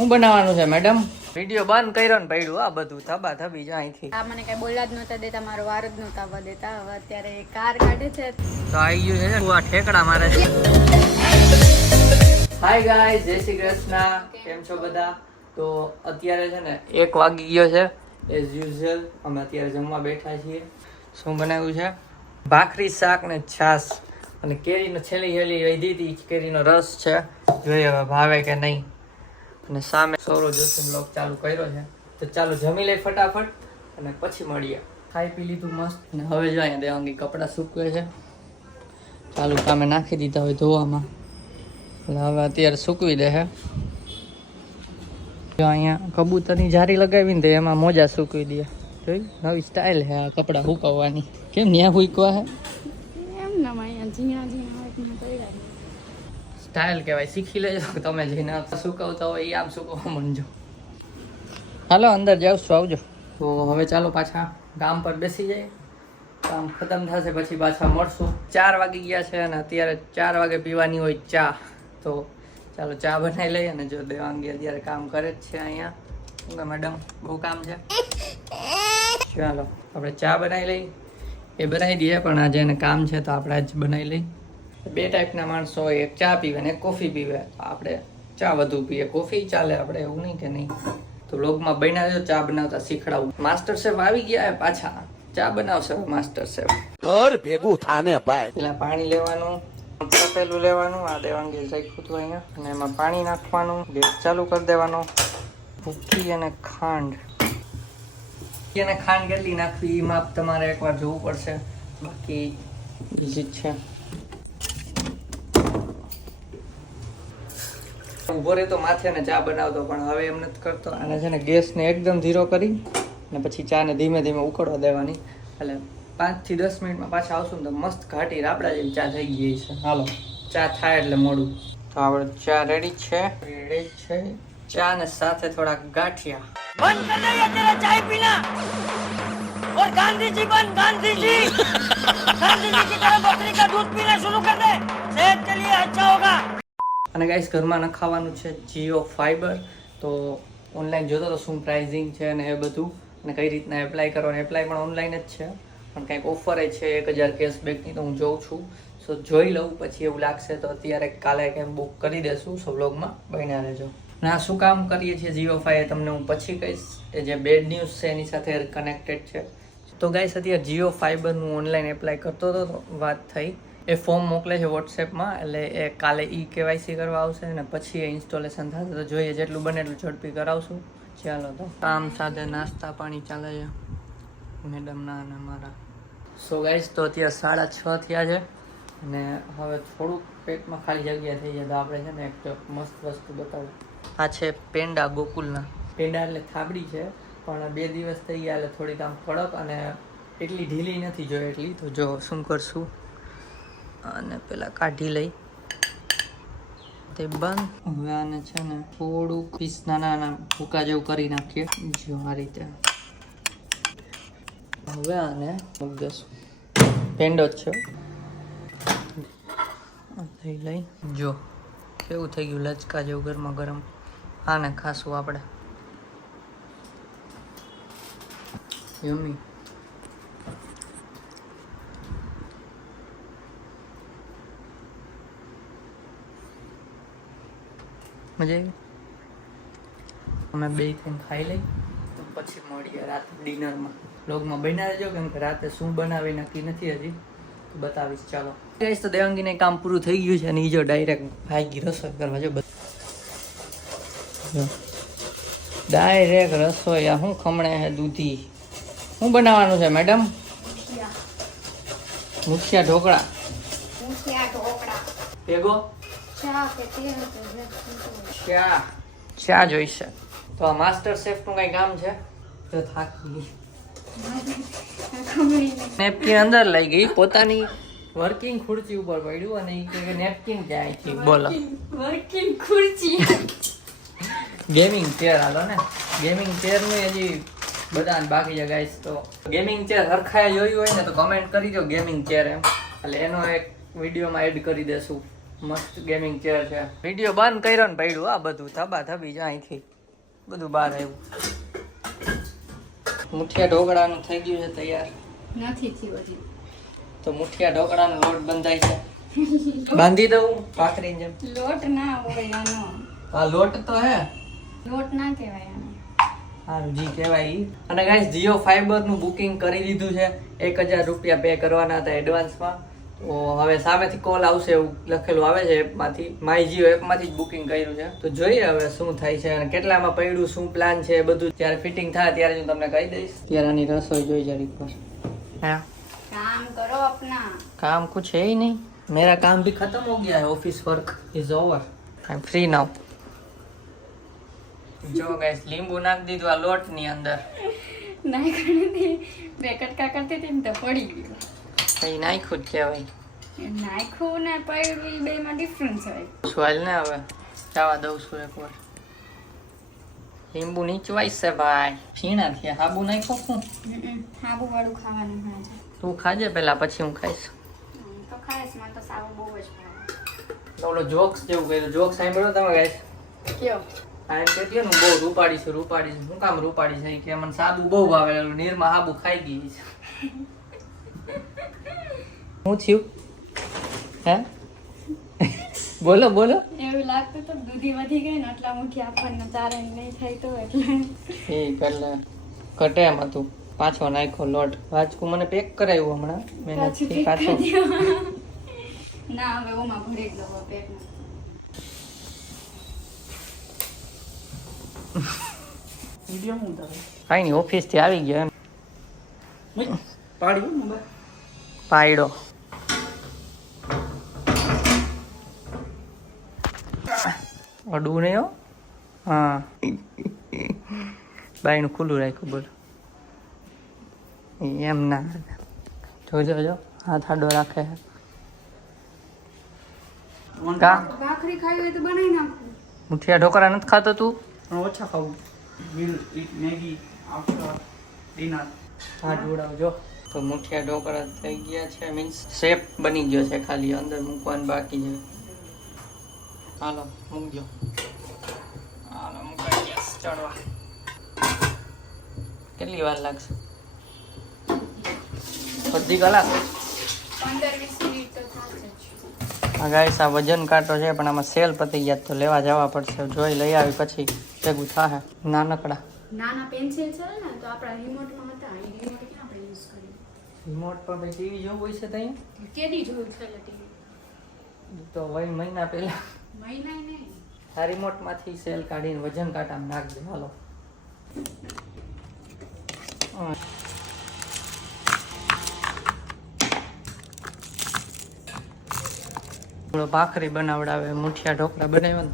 શું બનાવવાનું છે મેડમ? વિડિયો બંધ કર્યો ને પડ્યું આ બધું થબા થબી જાય અહીંથી. આ મને કઈ બોલવા જ નહોતા દેતા, મારો વાર જ નહોતા આવવા દેતા. હવે અત્યારે કાર કાઢે છે તો આવી ગયું છે ને આ ઠેકડા મારે છે. હાય ગાઈસ, જય શ્રી કૃષ્ણ. કેમ છો બધા? તો અત્યારે છે ને 1 વાગી ગયો છે એઝ યુઝ્યુઅલ. અમે અત્યારે જમવા બેઠા છીએ. શું બનાવ્યું છે? ભાખરી, શાક ને છાશ અને કેરીનો છેલ્લી વધી હતી કેરીનો રસ છે. જોઈએ હવે ભાવે કે નહીં. અને સામે સૌરવ જોશી બ્લોગ ચાલુ કર્યો છે. તો ચાલો જમી લઈ ફટાફટ અને પછી મળીએ. ખાઈ પી લીધું મસ્ત. અને હવે જો અહીંયા દેવાંગી કપડાં સૂકવે છે. ચાલુ કામે નાખી દીધા હોય ધોવામાં, એટલે હવે અત્યારે સૂકવી દે છે. જો અહીંયા કબૂતરની જારી લગાવીને તો એમાં મોજા સૂકવી દે. જોઈ નવી સ્ટાઇલ છે આ કપડાં સુકવવાની. કેમ ન્યા હુકવા છે? સ્ટાઇલ કહેવાય, શીખી લેજો તમે. જઈને સુકવતા હોય એ આમ સુકવવા માંડજો. હાલો અંદર જાવ છું, આવજો. તો હવે ચાલો પાછા ગામ પર બેસી જાય. કામ ખતમ થશે પછી પાછા મળશું. 4 વાગી ગયા છે અને અત્યારે 4 વાગે પીવાની હોય ચા. તો ચાલો ચા બનાવી લઈએ. અને જો દેવાંગી અત્યારે કામ કરે જ છે અહીંયા. મેડમ બહુ કામ છે. ચાલો આપણે ચા બનાવી લઈએ. એ બનાવી દઈએ પણ આજે એને કામ છે તો આપણે આજ બનાવી લઈએ. 2 ટાઈપના માણસો હોય, એક ચા પીવે ને એક કોફી પીવે. આપણે ચા વધુ પીએ, કોફી ચાલે આપણે, એવું નહીં કે નહીં. તો વ્લોગમાં બનાવી દો, ચા બનાવતા શીખડાવું. માસ્ટર શેફ આવી ગયા પાછા, ચા બનાવશે માસ્ટર શેફ. ઘર ભેગું થાને ભાઈ. પેલા પાણી લેવાનું, તપેલું લેવાનું. આ દેવાંગી રાખ્યું હતું અહીંયા. અને એમાં પાણી નાખવાનું, ગેસ ચાલુ કરી દેવાનો. ભૂકી અને ખાંડ. અને ખાંડ કેટલી નાખવી એ માપ તમારે એકવાર જોવું પડશે, બાકી ઈઝી જ છે. ઉભો રહેતો માથે ને ચા બનાવતો, પણ હવે એમ નથી કરતો. આને છે ને ગેસને એકદમ ધીરો કરી અને પછી ચાને ધીમે ધીમે ઉકળવા દેવાની. એટલે 5 થી 10 મિનિટમાં પાછા આવશું ને તો મસ્ત ઘાટી રાબડા જેવી ચા થઈ ગઈ છે. હાલો ચા થાય એટલે મોડું. તો આપણે ચા રેડી છે, રેડી છે. ચા ને સાથે થોડા ગાંઠિયા. બંધ કર દે તેરા ચાય પીના और गांधी जी बन, गांधी जी की तरह बकरी का दूध पीना शुरू कर दे, सेहत के लिए अच्छा होगा. અને ગાઈસ ઘરમાં નખાવાનું છે જીઓ ફાઈબર. તો ઓનલાઈન જોતો તો શું પ્રાઇઝિંગ છે ને એ બધું, અને કઈ રીતના એપ્લાય કરો. અને એપ્લાય પણ ઓનલાઈન જ છે, પણ કંઈક ઓફર છે 1000 કેશબેકની. તો હું જોઉં છું, સો જોઈ લઉં. પછી એવું લાગશે તો અત્યારે કાલે કેમ બુક કરી દેશું. સો વ્લોગમાં બન્યા રહેજો. અને આ શું કામ કરીએ છીએ જીઓ ફાઈ તમને હું પછી કહીશ. એ જે બેડ ન્યૂઝ છે એની સાથે કનેક્ટેડ છે. તો ગાઈસ અત્યારે જીઓ ફાઈબરનું ઓનલાઈન એપ્લાય કરતો હતો તો વાત થઈ. એ ફોર્મ મોકલે છે વોટ્સએપમાં, એટલે એ કાલે KYC કરવા આવશે અને પછી એ ઇન્સ્ટોલેશન થશે. તો જોઈએ જેટલું બને એટલું ઝડપી કરાવશું. ચાલો તો કામ સાથે નાસ્તા પાણી ચાલે છે મેડમના અને મારા. સો ગાઈસ તો અત્યારે 6:30 થયા છે અને હવે થોડુંક પેટમાં ખાલી જગ્યા થઈ જાય તો આપણે છે ને એક મસ્ત વસ્તુ બતાવું. આ છે પેંડા ગોકુલના. પેંડા એટલે થાબડી છે, પણ 2 દિવસ થઈ ગયા એટલે થોડીક આમ કડક અને એટલી ઢીલી નથી જોઈએ એટલી. તો જો શું કરશું, અને પેલા કાઢી લઈ તે બંધ. હવે આને છે ને થોડું પીસ નાના નાના ભૂકા જેવું કરી નાખીએ. જો આ રીતે. હવે આને મૂકી દઈશું. પેંડો જ છે. થઈ લઈ જો કેવું થઈ ગયું લચકા જેવું ગરમા ગરમ. આને ખાશું આપણે. યમ્મી. મજા આવી. અમે 2 થઈને ખાઈ લઈ તો પછી મળીએ રાતે ડિનરમાં. વ્લોગમાં બન્યા રહેજો, કેમ કે રાતે શું બનાવી નક્કી નથી હજી, તો બતાવીશ. ચાલો ગાઈસ તો દેવાંગીને કામ પૂરું થઈ ગયું છે અને એ જો ડાયરેક્ટ ભાગી રસોઈ કરવા. જો ડાયરેક્ટ રસોઈ. આ શું ખમણે છે દૂધી. શું બનાવવાનું છે મેડમ? મુઠિયા ઢોકળા ભેગો ચા જોઈશે. તો આ માસ્ટર શેફ નું કઈ કામ છે. તો થાકી નેપકિન અંદર લઈ ગઈ, પોતાની વર્કિંગ ખુરચી ઉપર પડ્યું અને એ કે નેપકિન ક્યાં અહીંથી. બોલો વર્કિંગ ખુરચી ગેમિંગ ચેર. હાલો ને ગેમિંગ ચેર નું હજી બધાને બાકી છે ગાઈસ. તો ગેમિંગ ચેર હરખાએ જોયું હોય ને તો કમેન્ટ કરી દો ગેમિંગ ચેર એમ, એટલે એનો એક વિડીયોમાં એડ કરી દેશું. મસ્ત ગેમિંગ ચેર છે. વિડીયો બંધ કર્યો ને પડ્યું આ બધું થબા થબી જ અહીંથી બધું બહાર આવ્યું. મુઠિયા ઢોકળાનું થઈ ગયું છે તૈયાર. નથી થયું હજી. તો મુઠિયા ઢોકળાનો લોટ બંધાય છે. બાંધી દઉં ભાખરી જેમ. લોટ ના હોય આનો. આ લોટ તો હે. લોટ ના કહેવાય આને. સારું જી કહેવાય ઈ. અને ગાઈસ જીઓ ફાઈબર નું બુકિંગ કરી દીધું છે. 1000 રૂપિયા પે કરવાના હતા એડવાન્સમાં. તો હવે સામેથી કોલ આવશે એવું લખેલું આવે છે એપમાંથી. માય જીઓ એપમાંથી જ બુકિંગ કર્યું છે. તો જોઈએ હવે શું થાય છે અને કેટલામાં પડ્યું, શું પ્લાન છે, બધું જ્યારે ફિટિંગ થાય ત્યારે હું તમને કહી દઈશ. ત્યારે આની રસોઈ જોઈ જરીક વાર. હા काम करो अपना. काम कुछ है ही नहीं. मेरा काम भी खत्म हो गया है. Office work is over. I am free now. જો ગાઈસ લીંબુ નાખી દીધું આ લોટ ની અંદર. नहीं करने थी બે કટકા કરતી હતી ને તો પડી ગયું. કઈ નાખ્યું જ કહેવાય. નાખ્યું ને પડ્યું બે માં ડિફરન્સ હોય. સ્વાલ ને હવે જવા દઉં છું એકવાર. લીંબુ નીચવાય છે ભાઈ. છીણા થયા. હાબુ નાખ્યો શું? સાબુ વાળું ખાવાનું હોય છે. તું ખાજે પેલા પછી હું ખાઈશ. તો ખાઈશ મને તો સાબુ બહુ જ ભાવે. ઓલો જોક્સ જેવું કર્યું. જોક્સ સાંભળ્યો તમે ગાઈસ? કયો? આ એમ કહેતી ને બહુ રૂપાડી છે રૂપાડી છે. શું કામ રૂપાડી છે? કે મને સાબુ બહુ ભાવે. નીરમાં હાબુ ખાઈ ગઈ છે. શું થયું હે? બોલો બોલો. એવું લાગતું તો દૂધી વધી ગઈ ને આટલા મુઠ્ઠી આપણને ચારણ નહીં થાય તો એટલે એ પેલા ઘટે એમ હતું. પાછો નાખ્યો લોટ. રાજકુ મને પેક કરાવ્યું હમણાં મહેનતથી પાછો. ના હવે ઓમાં ભરી જ દો પેક. કઈ નહીં ઓફિસ થી આવી ગયો એમ. પાયડો અડવું નહીં હો. હા બાયણું ખુલ્લું રાખ્યું. બોલો એમ ના જોજો જો હાથ આડો રાખે. ભાખરી ખાવી હોય તો બનાવી નાખું. મુઠિયા ઢોકળા નથી ખાતો તું? ઓછા ખાવું. Maggi after dinner. હા જોડાવજો. તો મુઠિયા ઢોકળા થઈ ગયા છે. મીન્સ શેપ બની ગયો છે. ખાલી અંદર મૂકવાનું બાકી છે. હાલો મૂકજો. હાલો મૂકાઈ ગેસ ચડવા. કેટલી વાર લાગશે? અડધી કલાક. 15-20 મિનિટ તો થશે જ. હા ગાઈસ આ વજન કાંટો છે પણ આમાં સેલ પતી ગયા તો લેવા જવા પડશે. જોઈ લઈ આવી પછી ભેગું થાહે. નાનકડા નાના પેન્સિલ છે ને તો આપણા રિમોટમાં હતા. એ રિમોટ ક્યાં આપણે યુઝ કરીએ? રિમોટ પર ભાઈ ટીવી જોવું હોય છે ત્યાં કેદી જોયું છે ટીવી? તો વહી મહિના પહેલા મહિના નહીં. આ રિમોટમાંથી સેલ કાઢીને વજન કાંટામાં નાખજો. હાલો ભાખરી બનાવડાવે. મુઠિયા ઢોકળા બનાવ્યા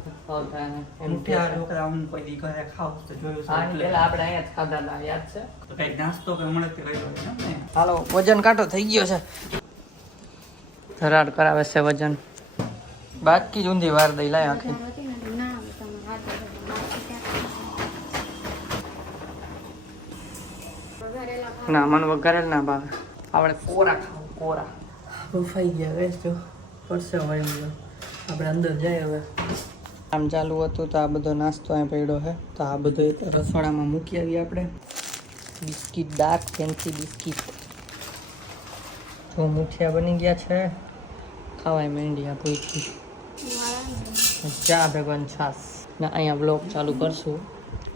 ને મુઠિયા ઢોકળા હું કોઈ દી ઘરે ખાઉં તો જોયું છે આની એટલે. પહેલા આપણે અહીંયા જ ખાધા હતા. યાદ છે? તો કઈ નાસ્તો કે હમણાંથી કર્યો છે ને. હાલો વજન કાંટો થઈ ગયો છે. ધરાડ કરાવે છે વજન. બાકી જ ઊંધી વાર દઈ લાય આખી. ના હવે તમે વાત વઘારેલા ના મને વઘારેલ ના ભાવે. આપણે કોરા ખાવું કોરા. બફાઈ ગયા વેસ જો પરસે વાળી ગયો. આપણે અંદર જાય હવે. આમ ચાલુ હતું તો આ બધો નાસ્તો અહીં પડ્યો છે. તો આ બધો એક રસોડામાં મૂકી આવીએ આપણે. Biscuit dark fancy biscuit. તો મુઠિયા બની ગયા છે. ખાવાય મેંડિયા ભૂખી. ચા ભેગન છાસ. ને અહીંયા બ્લોગ ચાલુ કરશું.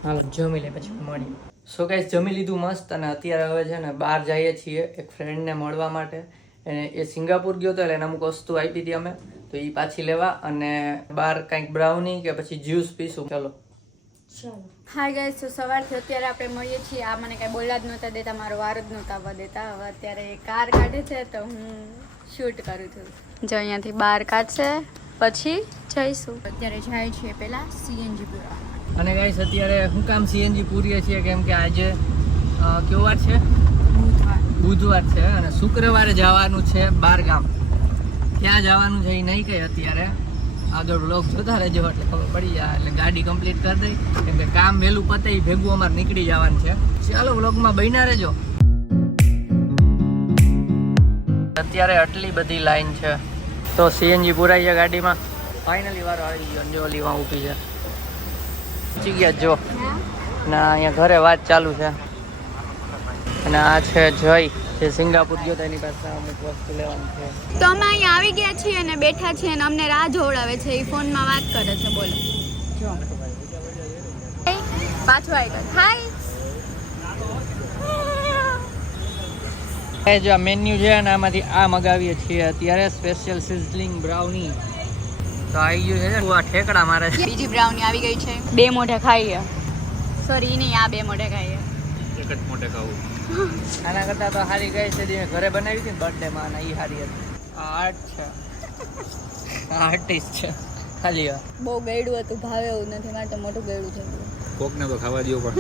હાલો જમી લે પછી મળીએ. સો ગાઈસ જમી લીધું મસ્ત. અને અત્યારે હવે છે ને બહાર જઈએ છીએ એક ફ્રેન્ડને મળવા માટે. એને એ સિંગાપુર ગયો હતો એટલે એને અમુક વસ્તુ આપી હતી અમે તો એ પાછી લેવા. અને બહાર કંઈક બ્રાઉની કે પછી જ્યુસ પીશું. ચલો હાય ગાઈસ તો સવારથી અત્યારે આપણે મળીએ છીએ. આ મને કાંઈ બોલવા જ નહોતા દેતા, મારો વાર જ નહોતા આવવા દેતા. હવે અત્યારે કાર કાઢે છે તો હું શૂટ કરું છું. જો અહીંયાથી બહાર કાઢશે પછી જઈશું. અત્યારે જાય છે પેલા સીએનજી પૂરા. અને ગાઈસ અત્યારે હું કામ સીએનજી પૂરીએ છીએ કેમ કે આજે કેવો વાર છે? બુધવાર છે અને શુક્રવારે જવાનું છે બાર ગામ. ક્યાં જવાનું છે એ નહીં કહે અત્યારે. આગળ બ્લોગ જોતા રહેજો એટલે ખબર પડી જાય. એટલે ગાડી કમ્પ્લીટ કરી દઈ કેમ કે કામ વહેલું પતે એ ભેગું અમારે નીકળી જવાનું છે. ચાલો બ્લોગમાં બન્યા રહેજો. અત્યારે આટલી બધી લાઈન છે તો સીએનજી પુરાઈ છે ગાડીમાં. ફાઇનલી વારો આવી ગયો. જો લીવા ઊભી છે. પહોંચી ગયા જો. ના અહીંયા ઘરે વાત ચાલુ છે. અને આ છે જય, જે સિંગાપુર ગયો તો એની પાસે અમુક વસ્તુ લેવાની છે. તો અમે અહીંયા આવી ગયા છીએ અને બેઠા છીએ અને અમને રાહ જોવડાવે છે. એ ફોનમાં વાત કરે છે. બોલો જો પાછો આવી ગયો. હાય. એ જો આ મેન્યુ છે અને આમાંથી આ મગાવીએ છીએ અત્યારે સ્પેશિયલ સિઝલિંગ બ્રાઉની. તો આવી ગયું છે આ ઠેકડા મારે છે. બીજી બ્રાઉની આવી ગઈ છે. 2 મોઢે ખાઈએ. સોરી નહીં, આ 2 મોઢે ખાઈએ. એક જ મોટે ખાવું. આના કરતાં તો સારી ગઈ છે જે ઘરે બનાવી હતી ને બર્થડેમાં. અને એ સારી હતી. આ આર્ટ છે, આર્ટિસ્ટ છે ખાલી. બહુ ગળ્યું હતું, ભાવે એવું નથી. મારે તો મોટું ગળ્યું છે. કોકને તો ખાવા દો પણ.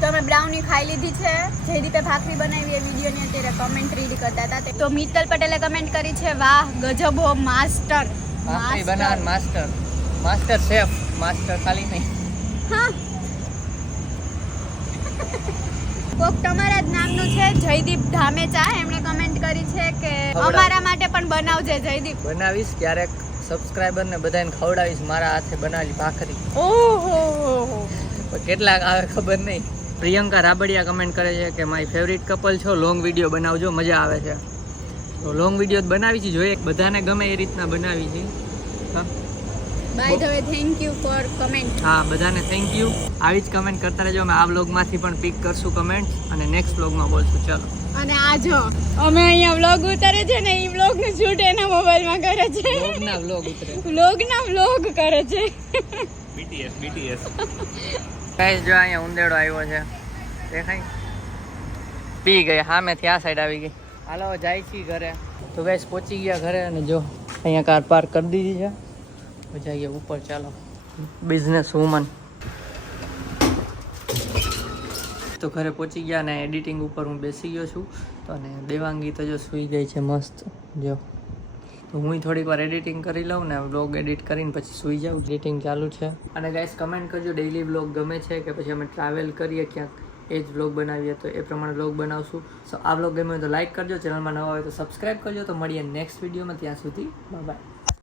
તો અમે બ્રાઉની ખાઈ લીધી છે. જયદીપે ભાખરી બનાવી એ વિડીયોની અત્યારે કમેન્ટ રીડ કરતા હતા. તો મિત્તલ પટેલે કમેન્ટ કરી છે, વાહ ગજબો માસ્ટર. ભાખરી બનાવવાનું માસ્ટર, માસ્ટર શેફ, માસ્ટર ખાલી નહીં. હા. કોક તમારા જ નામનું છે, જયદીપ ધામેચા. એમણે કમેન્ટ કરી છે કે અમારા માટે પણ બનાવજે જયદીપ. બનાવીશ ક્યારેક. સબસ્ક્રાઈબર ને બધાને ખવડાવીશ મારા હાથે બનાવેલી ભાખરી. ઓહો. પણ કેટલાક આવે ખબર નહીં. પ્રિયંકા રાબડિયા કમેન્ટ કરે છે કે મારી ફેવરિટ કપલ છો, લોંગ વિડીયો બનાવજો, મજા આવે છે. તો લોંગ વિડીયો બનાવી છે, જોઈએ બધાને ગમે એ રીતના બનાવી છે. હા, by the way thank you for comment. હા, બધાને થેન્ક યુ. આવી જ કમેન્ટ કરતા રહેજો. અમે આ વ્લોગમાંથી પણ પિક કરશું કમેન્ટ અને નેક્સ્ટ વ્લોગમાં બોલશું. ચલો. અને આ જો અમે અહીંયા વ્લોગ ઉતારે છે ને, એ વ્લોગનું શૂટ એના મોબાઈલમાં કરે છે. વ્લોગના વ્લોગ ઉતરે. વ્લોગના વ્લોગ કરે છે. BTS. ગાઈસ જો અહીંયા ઉંદેડો આવ્યો છે, દેખાય? પી ગઈ સામેથી આ સાઈડ આવી ગઈ. હાલો જાય છીએ ઘરે. તો ગાઈસ પહોંચી ગયા ઘરે અને જો અહીંયા કાર પાર્ક કરી દીધી છે. જઈએ ઉપર. ચાલો. Business woman. તો ઘરે પહોંચી ગયા અને એડિટિંગ ઉપર હું બેસી ગયો છું. તો અને દેવાંગી તો જો સૂઈ ગઈ છે મસ્ત. જો તો હું થોડીક વાર એડિટિંગ કરી લઉં ને વ્લોગ એડિટ કરીને પછી સૂઈ જાઉં. એડિટિંગ ચાલુ છે. અને ગાઈસ કમેન્ટ કરજો ડેઈલી વ્લોગ ગમે છે કે પછી અમે ટ્રાવેલ કરીએ ક્યાંક એ જ વ્લોગ બનાવીએ તો એ પ્રમાણે વ્લોગ બનાવશું. સો આ વ્લોગ ગમે તો લાઈક કરજો, ચેનલમાં નવા હોય તો સબસ્ક્રાઈબ કરજો. તો મળીએ નેક્સ્ટ વિડીયોમાં. ત્યાં સુધી બાય બાય.